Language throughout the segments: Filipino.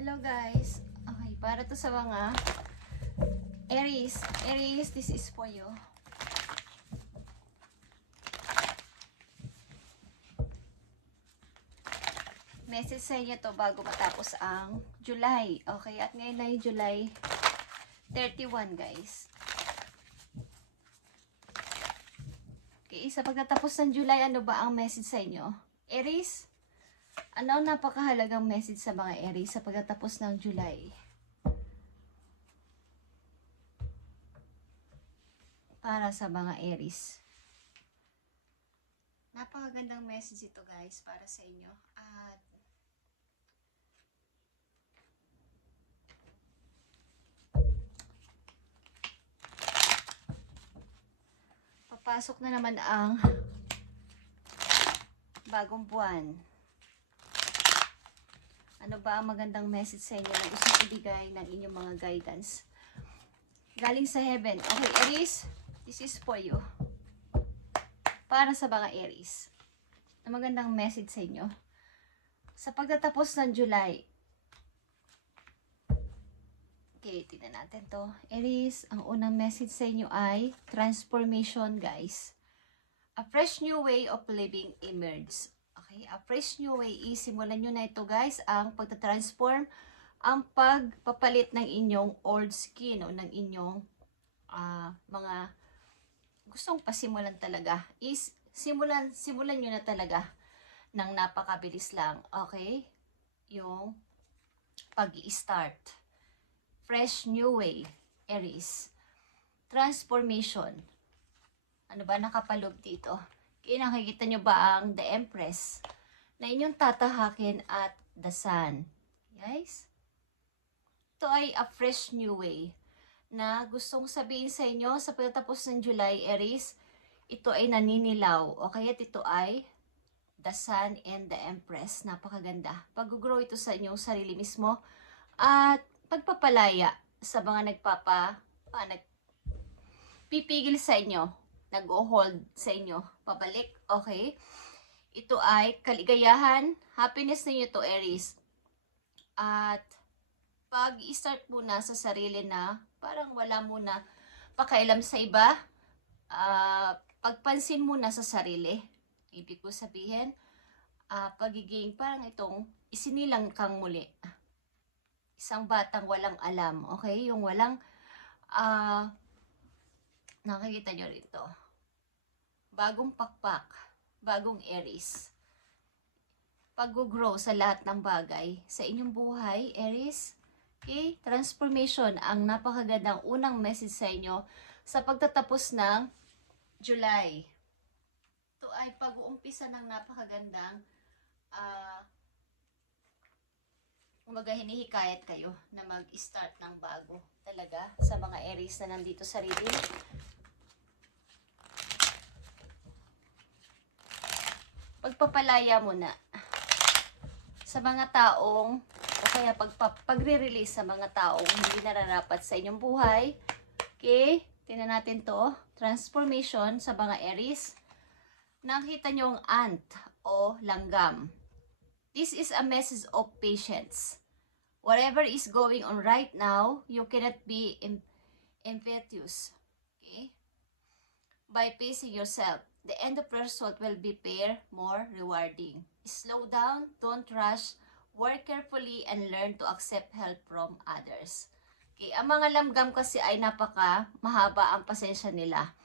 Hello guys. Okay, para to sa mga Aries. Aries, this is for you. Message sa inyo to bago matapos ang July. Okay, at ngayon na yung July 31 guys. Okay, sa pagkatapos ng July, ano ba ang message sa inyo? Aries? Ano ang napakahalagang message sa mga Aries sa pagkatapos ng July? Para sa mga Aries. Napakagandang message ito guys para sa inyo. At papasok na naman ang bagong buwan. Ano ba ang magandang message sa inyo na gusto ibigay ng inyong mga guidance? Galing sa heaven. Okay, Aries, this is for you. Para sa mga Aries. Ang magandang message sa inyo. Sa pagtatapos ng July. Okay, tingnan natin to. Aries, ang unang message sa inyo ay transformation, guys. A fresh new way of living emerges. Okay, a fresh new way is simulan nyo na ito guys, ang pagtatransform, ang pagpapalit ng inyong old skin o ng inyong mga gustong pasimulan talaga is simulan nyo na talaga ng napakabilis lang. Okay, yung pag-i-start. Fresh new way, Aries. Transformation. Ano ba nakapaloob dito? Nakikita nyo ba ang The Empress na inyong tatahakin at the Sun? Guys, ito ay a fresh new way na gustong sabihin sa inyo sa pagtatapos ng July, Aries, ito ay naninilaw. Okay, at ito ay the Sun and the Empress. Napakaganda. Pag-grow ito sa inyong sarili mismo at pagpapalaya sa mga nagpipigil sa inyo, nag-o-hold sa inyo pabalik. Okay, ito ay kaligayahan, happiness ninyo to, Aries. At pag-i-start muna sa sarili na parang wala muna pakialam sa iba, pagpansin muna sa sarili. Ibig ko sabihin, pagiging parang itong isinilang kang muli. Isang batang walang alam, okay? Yung walang, nakikita nyo rito. Bagong pakpak, bagong Aries. Pag-grow sa lahat ng bagay sa inyong buhay, Aries. Okay? Transformation, ang napakagandang unang message sa inyo sa pagtatapos ng July. Ito ay pag-uumpisa ng napakagandang kumbaga hinihikayat kayo na mag-start ng bago talaga sa mga Aries na nandito sa reading. Pagpapalaya muna sa mga taong o kaya pagre-release sa mga taong hindi nararapat sa inyong buhay. Okay, tingnan natin to. Transformation sa mga Aries. Nakita nyo ang ant o langgam. This is a message of patience. Whatever is going on right now, you cannot be impetuous. Okay? By pacing yourself, the end of your result will be more rewarding. Slow down, don't rush, work carefully, and learn to accept help from others. Okay? Ang mga langgam kasi ay napaka mahaba ang pasensya nila.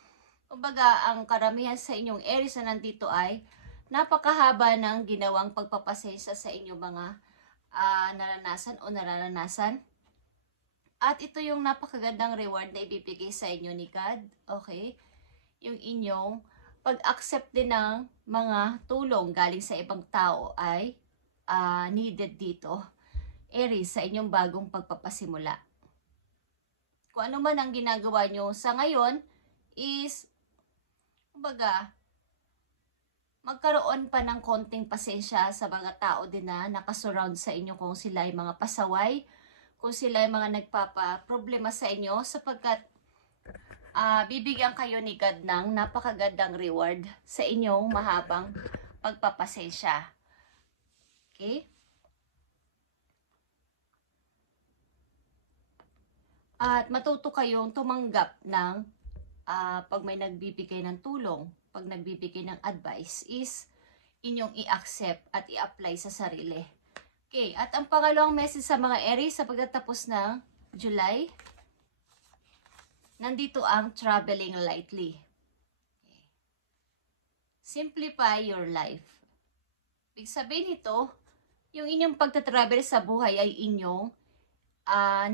Kumbaga, ang karamihan sa inyong Aries na nandito ay napakahaba ng ginawang pagpapasensya sa inyong mga naranasan o nararanasan. At ito yung napakagandang reward na ibibigay sa inyo ni God. Okay? Yung inyong pag-accept din ng mga tulong galing sa ibang tao ay needed dito, Aries, sa inyong bagong pagpapasimula. Kung ano man ang ginagawa nyo sa ngayon is, kumbaga, magkaroon pa ng konting pasensya sa mga tao din na nakasurround sa inyo kung sila ay mga pasaway, kung sila ay mga nagpapaproblema sa inyo, sapagkat bibigyan kayo ni God ng napakagandang reward sa inyong mahabang pagpapasensya. Okay? At matuto kayong tumanggap ng pag may nagbibigay ng tulong, pag nagbibigay ng advice is inyong i-accept at i-apply sa sarili. Okay, at ang pangalawang message sa mga Aries sa pagtatapos ng July, nandito ang traveling lightly. Okay. Simplify your life. Ibig sabihin nito, yung inyong pagtatravel sa buhay ay inyong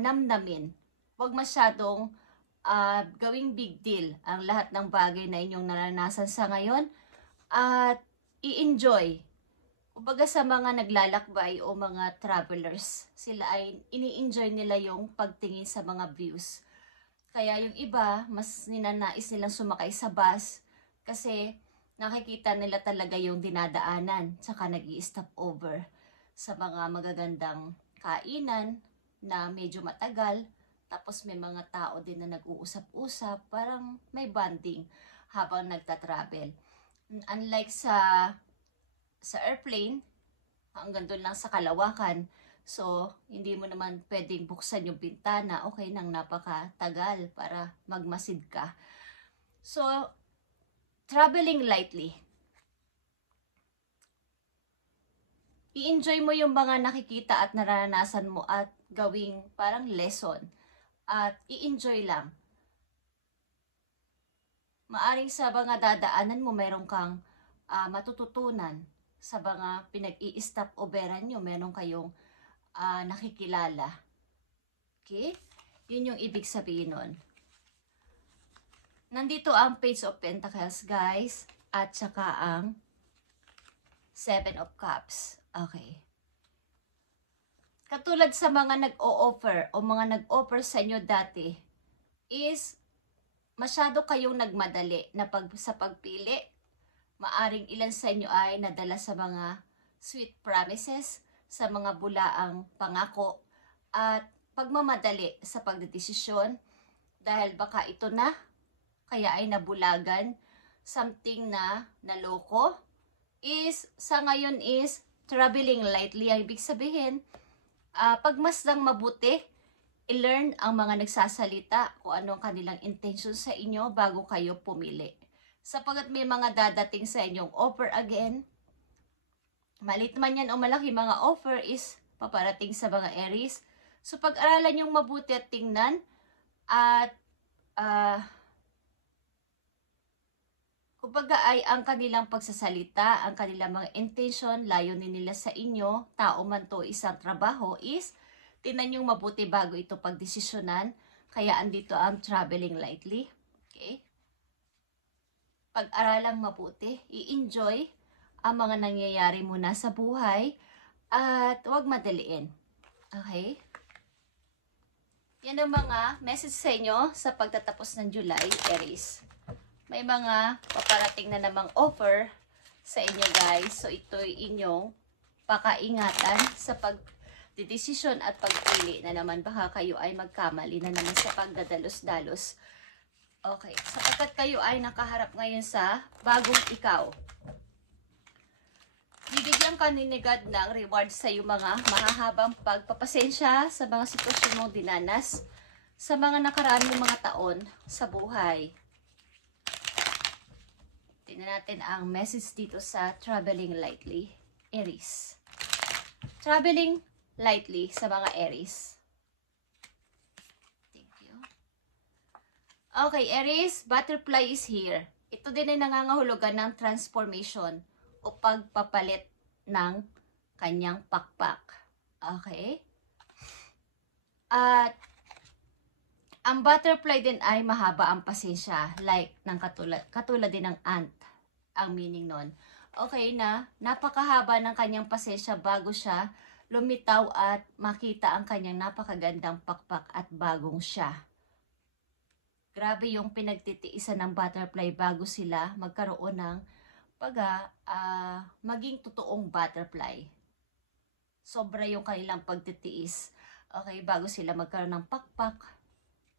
namnamin. Huwag masyadong gawing big deal ang lahat ng bagay na inyong naranasan sa ngayon at i-enjoy. Kumbaga sa mga naglalakbay o mga travelers, sila ay ini-enjoy nila yung pagtingin sa mga views. Kaya yung iba, mas ninanais nilang sumakay sa bus kasi nakikita nila talaga yung dinadaanan, tsaka nag-i-stop over sa mga magagandang kainan na medyo matagal. Tapos may mga tao din na nag-uusap-usap, parang may bonding habang nagta-travel. Unlike sa airplane, hanggang doon lang sa kalawakan. So, hindi mo naman pwedeng buksan yung bintana, okay, nang napakatagal para magmasid ka. So, traveling lightly. I-enjoy mo yung mga nakikita at naranasan mo at gawing parang lesson. At i-enjoy lang. Maaring sa mga dadaanan mo, mayroon kang matututunan. Sa mga pinag-i-stop overan nyo, meron kayong nakikilala. Okay? Yun yung ibig sabihin nun. Nandito ang Page of Pentacles, guys. At saka ang Seven of Cups. Okay. Katulad sa mga nag-o-offer o mga nag-offer sa inyo dati, is masyado kayong nagmadali na sa pagpili. Maaring ilan sa inyo ay nadala sa mga sweet promises, sa mga bulaang pangako, at pagmamadali sa pagdedesisyon dahil baka ito na, kaya ay nabulagan, something na naloko, is sa ngayon is traveling lightly. Ay ibig sabihin, pagmasdang mabuti, i-learn ang mga nagsasalita kung anong kanilang intention sa inyo bago kayo pumili. Sapagat may mga dadating sa inyong offer again, malit man yan o malaki mga offer is paparating sa mga Aries. So pag-aralan yung mabuti at tingnan at kumbaga ay ang kanilang pagsasalita, ang kanilang mga intention, layunin nila sa inyo, tao man to isang trabaho is tingnan yung mabuti bago ito pagdesisyonan. Kaya andito ang traveling lightly. Okay? Pag-aralang mabuti, i-enjoy ang mga nangyayari muna sa buhay at huwag madaliin. Okay? Yan ang mga message sa inyo sa pagtatapos ng July, Aries. May mga paparating na namang offer sa inyo, guys. So, ito'y inyong pakaingatan sa pagdedesisyon at pagpili na naman. Baka kayo ay magkamali na naman sa pagdadalos-dalos. Okay, sapagkat kayo ay nakaharap ngayon sa bagong ikaw. Bibigyan ka ni God ng reward sa iyo mga mahahabang pagpapasensya sa mga sitwasyon mong dinanas sa mga nakaraan mong mga taon sa buhay. Tingnan natin ang message dito sa Traveling Lightly, Aries. Traveling lightly sa mga Aries. Okay, Aries, butterfly is here. Ito din ay nangangahulugan ng transformation o pagpapalit ng kanyang pakpak. Okay? At ang butterfly din ay mahaba ang pasensya, like ng katulad din ng ant, ang meaning nun. Okay na, napakahaba ng kanyang pasensya bago siya lumitaw at makita ang kanyang napakagandang pakpak at bagong siya. Grabe yung pinagtitiisan ng butterfly bago sila magkaroon ng maging totoong butterfly. Sobra yung kanilang pagtitiis. Okay, bago sila magkaroon ng pakpak,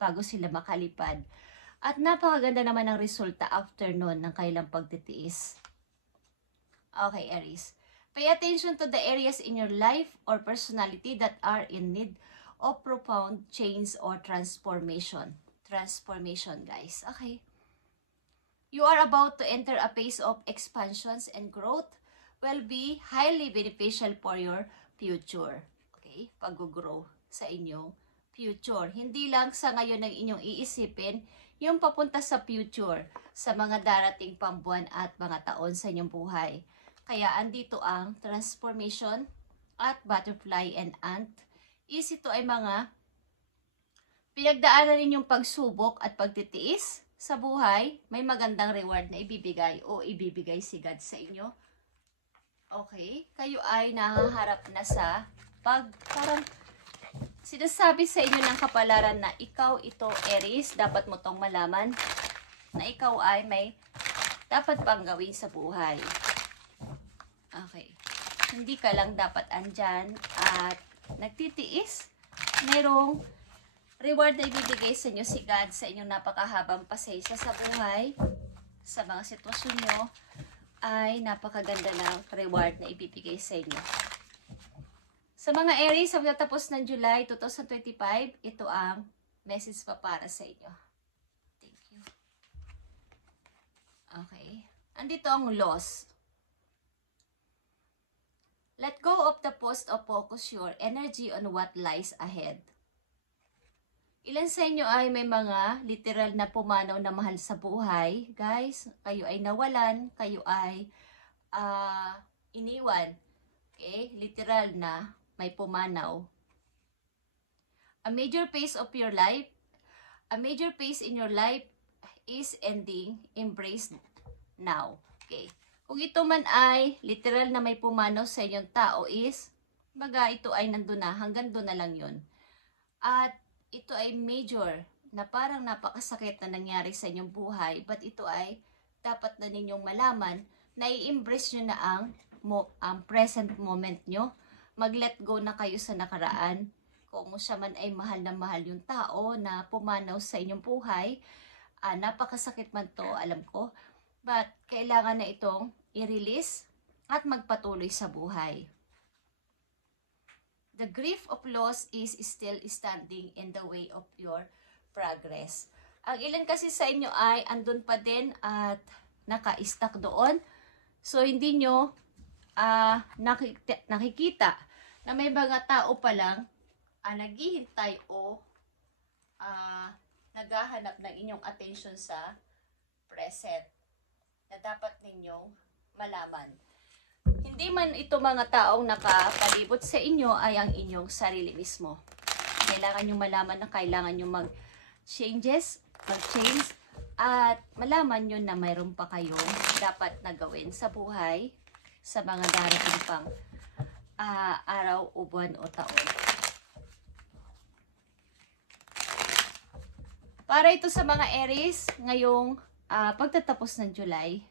bago sila makalipad. At napakaganda naman ang resulta after nun ng kanilang pagtitiis. Okay, Aries. Pay attention to the areas in your life or personality that are in need of profound change or transformation. Transformation, guys. Okay. You are about to enter a phase of expansions and growth will be highly beneficial for your future. Okay? Pag-grow sa inyong future. Hindi lang sa ngayon ng inyong iisipin, yung papunta sa future, sa mga darating pang buwan at mga taon sa inyong buhay. Kaya andito ang transformation at butterfly and ant. Ito ay mga pinagdaanan ninyong pagsubok at pagtitiis sa buhay, may magandang reward na ibibigay o ibibigay si God sa inyo. Okay? Kayo ay nahaharap na sa parang sinasabi sa inyo ng kapalaran na ikaw ito, Aries, dapat mo tong malaman na ikaw ay may dapat pang gawin sa buhay. Okay. Hindi ka lang dapat andyan at nagtitiis. Merong reward na ibibigay sa inyo si God sa inyong napakahabang pasensya sa buhay, sa mga sitwasyon nyo, ay napakaganda ng reward na ibibigay sa inyo. Sa mga Aries, sa pagtatapos ng July 2025, ito ang message pa para sa inyo. Thank you. Okay. Andito ang loss. Let go of the past or focus your energy on what lies ahead. Ilan sa inyo ay may mga literal na pumanaw na mahal sa buhay? Guys, kayo ay nawalan, kayo ay iniwan. Okay? Literal na may pumanaw. A major phase in your life is ending. Embrace now. Okay? Kung ito man ay literal na may pumanaw sa inyong tao is, baga ito ay nandun na, hanggang doon na lang yun. At ito ay major na parang napakasakit na nangyari sa inyong buhay, but ito ay dapat na ninyong malaman na i-embrace nyo na ang present moment nyo. Mag-let go na kayo sa nakaraan. Kung siya man ay mahal na mahal yung tao na pumanaw sa inyong buhay, napakasakit man to, alam ko, but kailangan na itong i-release at magpatuloy sa buhay. The grief of loss is still standing in the way of your progress. Ang ilan kasi sa inyo ay andun pa din at naka-stuck doon. So, hindi nyo nakikita na may mga tao pa lang naghihintay o naghahanap ng inyong attention sa present na dapat ninyong malaman. Hindi man ito mga taong nakapalibot sa inyo ay ang inyong sarili mismo. Kailangan nyo malaman na kailangan nyo mag-change at malaman nyo na mayroon pa kayong dapat na gawin sa buhay sa mga darating pang araw o buwan o taon. Para ito sa mga Aries ngayong pagtatapos ng July.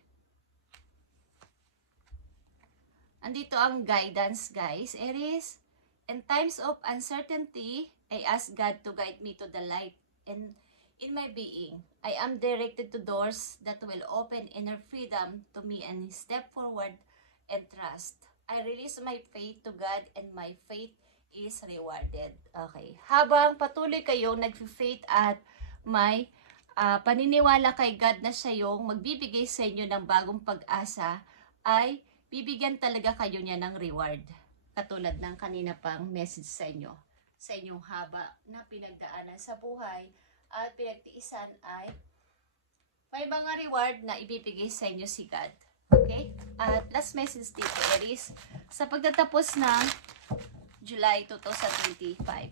Andito ang guidance, guys. Aries, in times of uncertainty, I ask God to guide me to the light and in my being. I am directed to doors that will open inner freedom to me and step forward and trust. I release my faith to God and my faith is rewarded. Okay. Habang patuloy kayong nag-faith at may paniniwala kay God na siya yung magbibigay sa inyo ng bagong pag-asa, ay bibigyan talaga kayo niya ng reward. Katulad ng kanina pang message sa inyo. Sa inyong haba na pinagdaanan sa buhay at pinagtiisan ay may mga reward na ibibigay sa inyo si God. Okay? At last message dito, Aries, sa pagtatapos ng July 2025.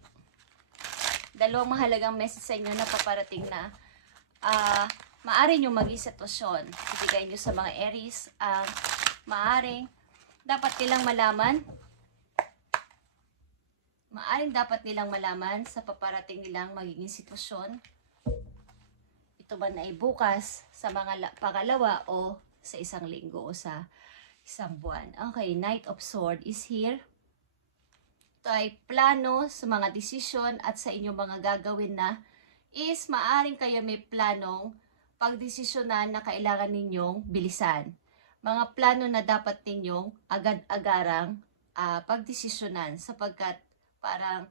Dalawang mahalagang message sa inyo na paparating na maaari nyo maging sitwasyon. Ibigay nyo sa mga Aries ang maaring dapat nilang malaman sa paparating nilang magiging sitwasyon. Ito ba na bukas sa mga pangalawa o sa isang linggo o sa isang buwan. Okay, Knight of Swords is here. Ito ay plano sa mga desisyon at sa inyong mga gagawin na is maaring kayo may planong pagdesisyonan na kailangan ninyong bilisan. Mga plano na dapat ninyong agad-agarang pagdesisyonan sapagkat parang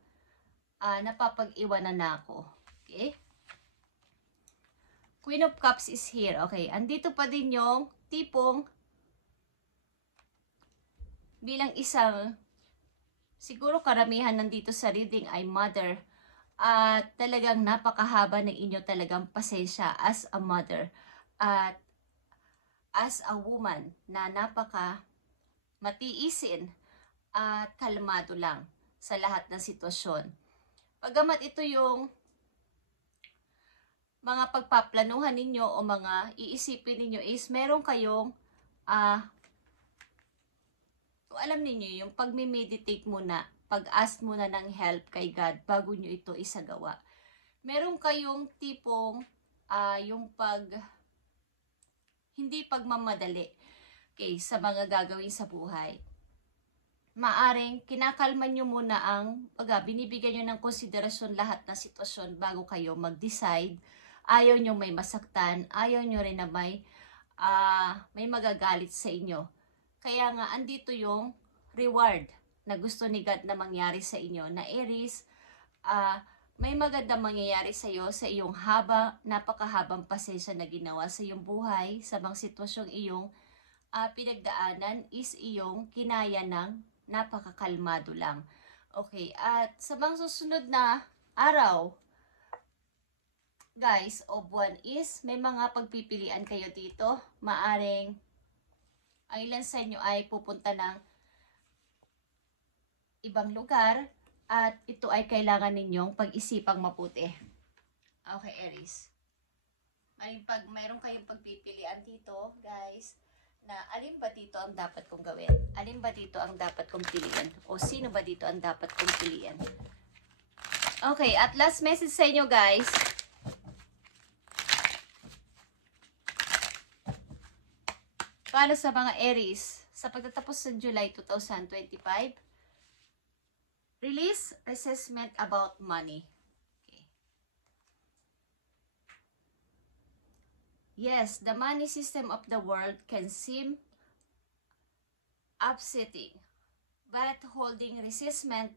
napapag-iwanan na ako. Okay? Queen of Cups is here. Okay, andito pa din yung tipong bilang isang, siguro karamihan nandito sa reading ay mother. At talagang napakahaba ng inyo talagang pasensya as a mother. At as a woman na napaka matiisin at kalmado lang sa lahat ng sitwasyon. Pagamat ito yung mga pagpaplanuhan ninyo o mga iisipin ninyo is meron kayong kung alam ninyo yung pagme-meditate muna, pag-ask muna ng help kay God bago nyo ito isagawa. Meron kayong tipong yung hindi pagmamadali, okay, sa mga gagawin sa buhay. Maaring kinakalma nyo muna binibigyan nyo ng konsiderasyon lahat ng sitwasyon bago kayo mag-decide. Ayaw nyo may masaktan, ayaw nyo rin na may magagalit sa inyo. Kaya nga, andito yung reward na gusto ni God na mangyari sa inyo, na Aries, may magandang mangyayari sa iyo sa iyong napakahabang pasensya na ginawa sa iyong buhay, sa mga sitwasyong iyong pinagdaanan is iyong kinaya ng napakakalmado lang. Okay, at sa mga susunod na araw, guys, o buwan is, may mga pagpipilian kayo dito. Maaring ang ilan sa inyo ay pupunta ng ibang lugar at ito ay kailangan ninyong pag-isipang mabuti. Okay, Aries. Mayroon kayong pagpipilian dito, guys, na alin ba dito ang dapat kong gawin? Alin ba dito ang dapat kong piliin? O sino ba dito ang dapat kong piliin? Okay, at last message sa inyo, guys. Para sa mga Aries, sa pagtatapos sa July 2025, release assessment about money. Okay. Yes, the money system of the world can seem upsetting, but holding resentment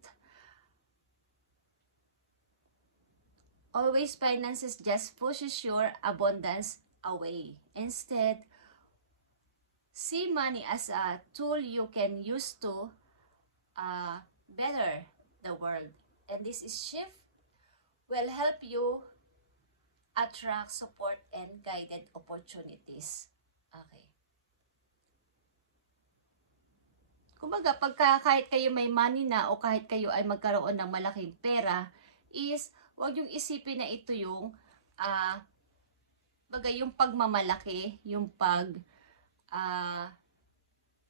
always finances just pushes your abundance away. Instead, see money as a tool you can use to better the world. And this shift will help you attract support and guided opportunities. Okay. Kumbaga, kahit kayo may money na o kahit kayo ay magkaroon ng malaking pera, is huwag yung isipin na ito yung yung pagmamalaki, yung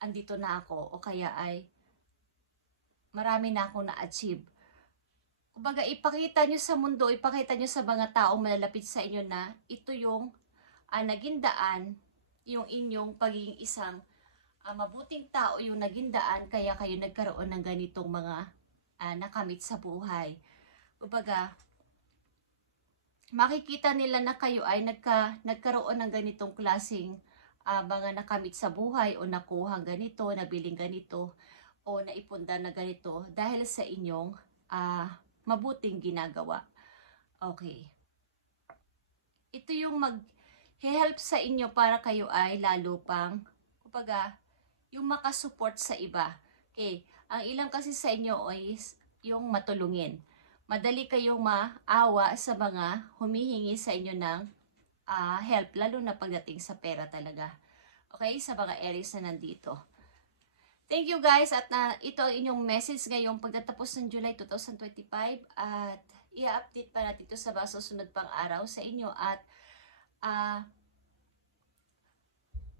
andito na ako o kaya ay marami na akong na-achieve. Kumbaga, ipakita nyo sa mundo, ipakita nyo sa mga taong malalapit sa inyo na ito yung naging daan, yung inyong pagiging isang mabuting tao, yung naging daan, kaya kayo nagkaroon ng ganitong mga nakamit sa buhay. Kumbaga, makikita nila na kayo ay nagkaroon ng ganitong klaseng mga nakamit sa buhay o nakuhang ganito, nabiling ganito o naipunda na ganito dahil sa inyong mabuting ginagawa. Okay. Ito yung mag-help sa inyo para kayo ay lalo pang, kumbaga, yung makasupport sa iba. Okay. Ang ilang kasi sa inyo is yung matulungin. Madali kayong maawa sa mga humihingi sa inyo ng help, lalo na pagdating sa pera talaga. Okay, sa mga Aries na nandito. Thank you guys, at ito ang inyong message ngayong pagtatapos ng July 2025 at i-update pa natin ito sa mga susunod pang araw sa inyo at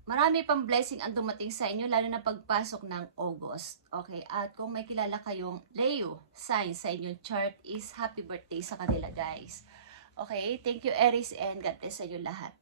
marami pang blessing ang dumating sa inyo lalo na pagpasok ng August. Okay, at kung may kilala kayong Leo sign sa inyong chart is happy birthday sa kanila guys. Okay, thank you Aries and God bless sa inyo lahat.